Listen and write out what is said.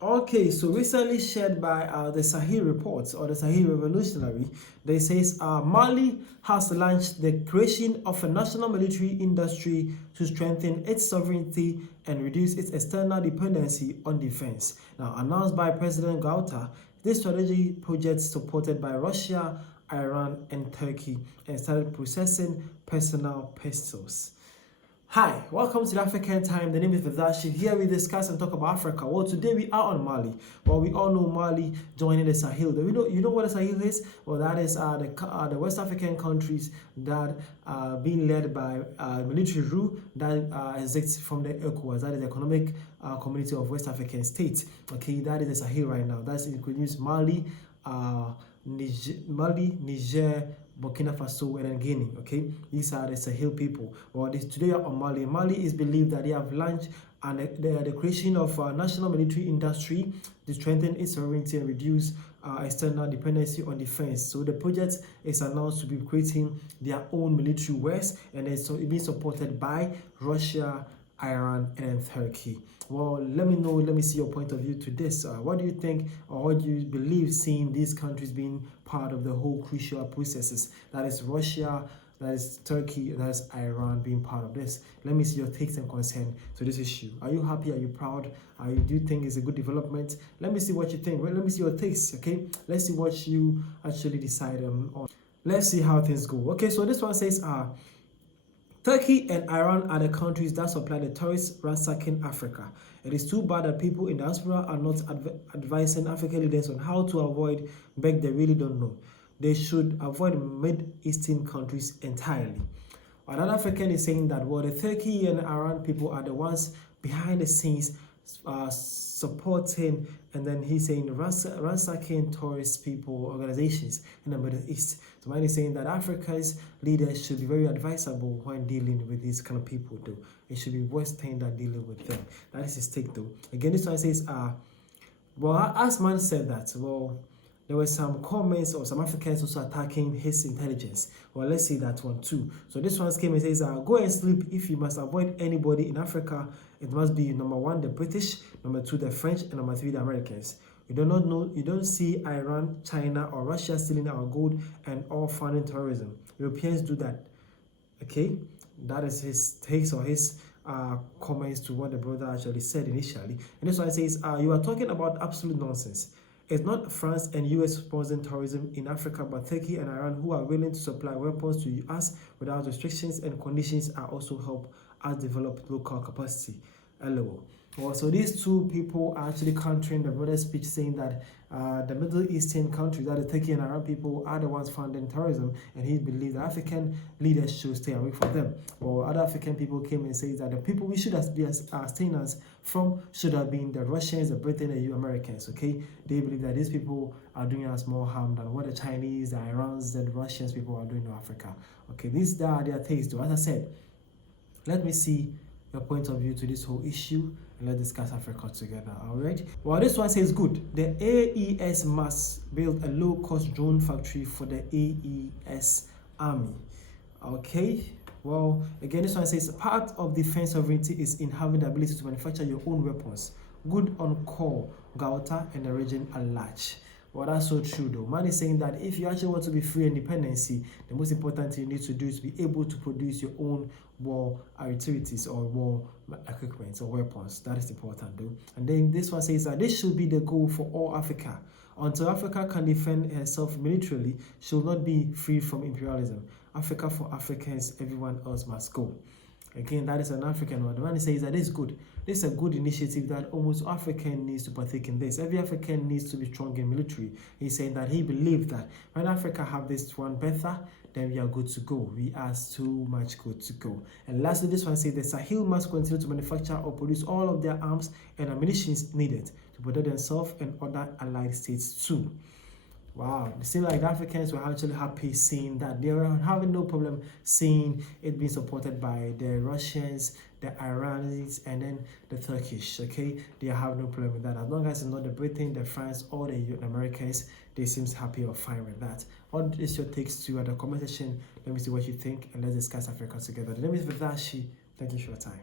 Okay, so recently shared by the Sahel reports or the Sahel Revolutionary, they says Mali has launched the creation of a national military industry to strengthen its sovereignty and reduce its external dependency on defense. Now, announced by President Gauta, this strategy project supported by Russia, Iran, and Turkey and started processing personal pistols. Hi, welcome to the African Time. The name is Vidashi. Here we discuss and talk about Africa. Well, today we are on Mali. Well, we all know Mali joining the Sahel. You know what the Sahel is? Well, that is the West African countries that are being led by military rule that exists from the ECOWAS, that is the Economic Community of West African States. Okay, that is the Sahel right now. That's includes Mali, Niger, Burkina Faso, and then Guinea. Okay, these are the Sahel people. Well, today on Mali. Mali is believed that they have launched the creation of a national military industry to strengthen its sovereignty and reduce external dependency on defense. So the project is announced to be creating their own military wares, and it's being supported by Russia, Iran, and Turkey. Well, let me see your point of view to this. What do you think, or what do you believe seeing these countries being part of the whole crucial processes? That is Russia, that is Turkey, that is Iran being part of this. Let me see your takes and concern to this issue. Are you happy? Are you proud? Do you think it's a good development? Let me see what you think. Well, let me see your takes, okay? Let's see what you actually decide on. Let's see how things go. Okay, so this one says, Turkey and Iran are the countries that supply the tourists ransacking Africa. It is too bad that people in diaspora are not advising African leaders on how to avoid beg they really don't know. They should avoid Mid-Eastern countries entirely. Another African is saying that the Turkey and Iran people are the ones behind the scenes supporting, and then he's saying ransacking tourist people organizations in the Middle East. So mine is saying that Africa's leaders should be very advisable when dealing with these kind of people though. It should be worst thing than dealing with them. That is his take though. Again, this one says as man said that, there were some comments of some Africans also attacking his intelligence. Well, let's see that one too. So this one came and says, go and sleep if you must avoid anybody in Africa. It must be number one, the British, number two, the French, and number three, the Americans. You don't see Iran, China, or Russia stealing our gold and all funding terrorism. Europeans do that. Okay, that is his takes or his comments to what the brother actually said initially. And this one says, you are talking about absolute nonsense. It's not France and US sponsoring terrorism in Africa, but Turkey and Iran who are willing to supply weapons to us without restrictions and conditions are also help us develop local capacity. LOL. Well, so these two people are actually countering the brother's speech, saying that the Middle Eastern countries, that the Turkey and Arab people, are the ones funding terrorism, and he believes that African leaders should stay away from them. Or other African people came and said that the people we should be abstaining from should have been the Russians, the Britain, and the Americans. Okay, they believe that these people are doing us more harm than what the Chinese, the Irans, and the Russians people are doing to Africa. Okay, these are their takes. Though, as I said, let me see your point of view to this whole issue, and let's discuss Africa together. All right. Well, this one says good. The AES must build a low-cost drone factory for the AES army. Okay. Well, again, this one says part of defense sovereignty is in having the ability to manufacture your own weapons. Good on call, Gauta, and the region at large. Well, that's so true though. Man is saying that if you actually want to be free and independency, the most important thing you need to do is be able to produce your own war activities or war equipment or weapons. That is important though. And then this one says that this should be the goal for all Africa. Until Africa can defend herself militarily, she will not be free from imperialism. Africa for Africans, everyone else must go. Again, that is an African one. The man says that is good. This is a good initiative that almost African needs to partake in this. Every African needs to be strong in military. He's saying that he believes that when Africa have this one better, then we are good to go. We are so much good to go. And lastly, this one says the Sahel must continue to manufacture or produce all of their arms and ammunition needed to protect themselves and other allied states too. Wow, it seems like the Africans were actually happy seeing that. They were having no problem seeing it being supported by the Russians, the Iranians, and then the Turkish, okay? They have no problem with that. As long as it's not the Britain, the France, or the Americans, they seem happy or fine with that. What is your takes to the comment section? Let me see what you think, and let's discuss Africa together. The name is Vidashi. Thank you for your time.